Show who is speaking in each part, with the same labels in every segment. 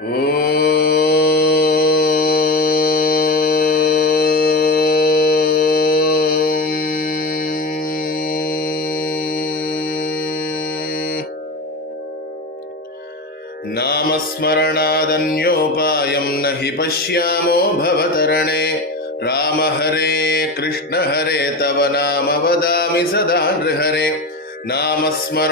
Speaker 1: नामस्मरणादन्योपायं न हि पश्यामो भवतरणे। राम हरे, कृष्ण हरे, तव नाम वदामि सदा नृहरे। नामस्मरणादन्योपायं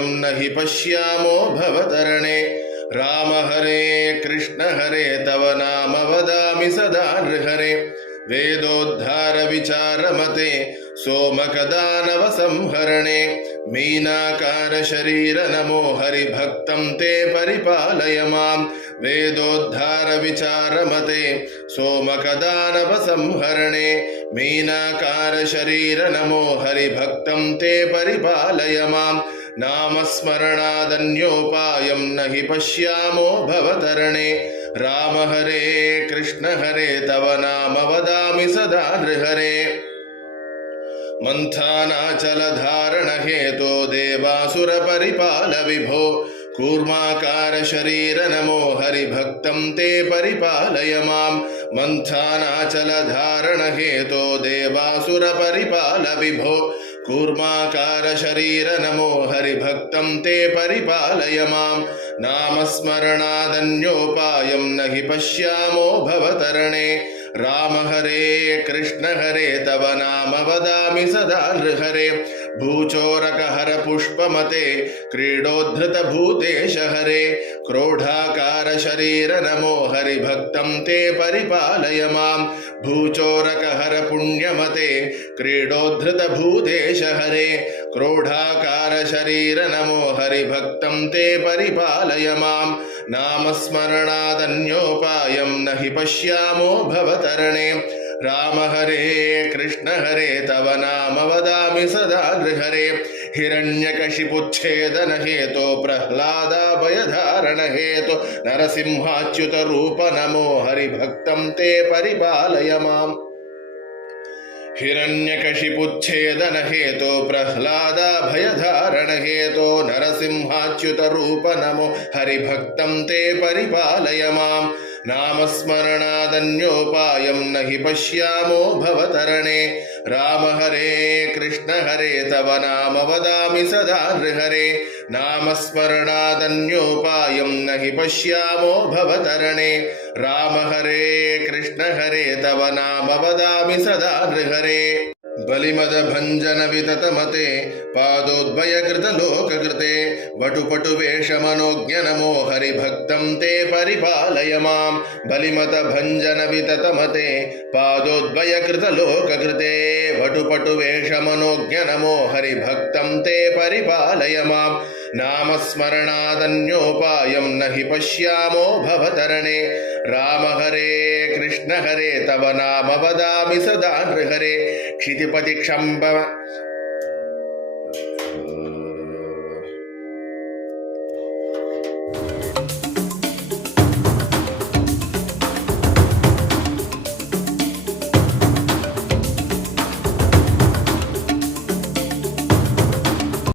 Speaker 1: न हि पश्यामो भवतरणे। राम हरे, कृष्ण हरे, तव नाम वदामि सदा नृहरे। वेदोद्धारविचारमते सोमकदानवसंहरणे मीनाकारशरीर नमो हरिभक्तं ते परिपालय माँ वेदोद्धारविचारमते सोमकदानवसंहरणे मीनाकारशरीर नमो हरिभक्तं ते परिपालय माँ नामस्मरणादन्योपायं न हि पश्यामो भवतरणे। राम हरे, कृष्ण हरे, तव नाम वदामि सदा नृहरे मन्थानाचलधारणहेतो देवासुरपरिपाल विभो कूर्माकारशरीर नमो हरिभक्तं ते परिपालय माँ मन्थानाचलधारणहेतो देवासुरपरिपाल विभो कूर्माकारशरीर नमो हरिभक्तं ते परिपालय माँ। नामस्मरणादन्योपायं न हि पश्यामो भवतरणे। राम हरे, कृष्ण हरे, तव नाम वदामि सदा नृहरे। भूचोरकहर पुष्पमते क्रीडोद्धृतभूतेश हरे क्रोढाकार शरीर नमो हरिभक्तं ते परिपालय माँ। भूचोरकहर पुण्यमते क्रीडोद्धृतभूतेश हरे क्रोढाकार शरीर नमो हरिभक्तं ते परिपालय माँ। नामस्मरणादन्योपायं न हि पश्यामो भवतरणे। राम हरे कृष्ण हरे तव नाम वदामि सदा नृहरे हिरण्यकशिपुच्छेदन हेतो प्रह्लादाभयधारण हेतो नरसिंहाच्युत रूप नमो हरिभक्तं ते परिपालय माम् हिरण्यकशिपुच्छेदन हेतो प्रह्लादाभयधारण हेतो नरसिंहाच्युत रूप नमो हरिभक्तं ते परिपालय माम् नामस्मरणादन्योपायं न हि पश्यामो भवतरणे। राम हरे, कृष्ण हरे, तव नाम वदामि सदा नृहरे नामस्मरणादन्योपायं न हि पश्यामो भवतरणे। राम हरे, कृष्ण हरे, तव नाम वदामि सदा नृहरे बलिमदभञ्जनविततमते, पादोद्भयकृतलोककृते वटुपटुवेषमनोज्ञ नमो हरिभक्तं ते परिपालय माँ बलिमतभञ्जनविततमते पादोद्भयकृतलोककृते वटुपटुवेषमनोज्ञ नमो हरिभक्तं ते परिपालय माँ नामस्मरणादन्योपायं न हि पश्यामो भवतरणे। राम हरे, कृष्ण हरे, तव नाम वदामि सदा नृहरे। क्षितिपतिक्षम्ब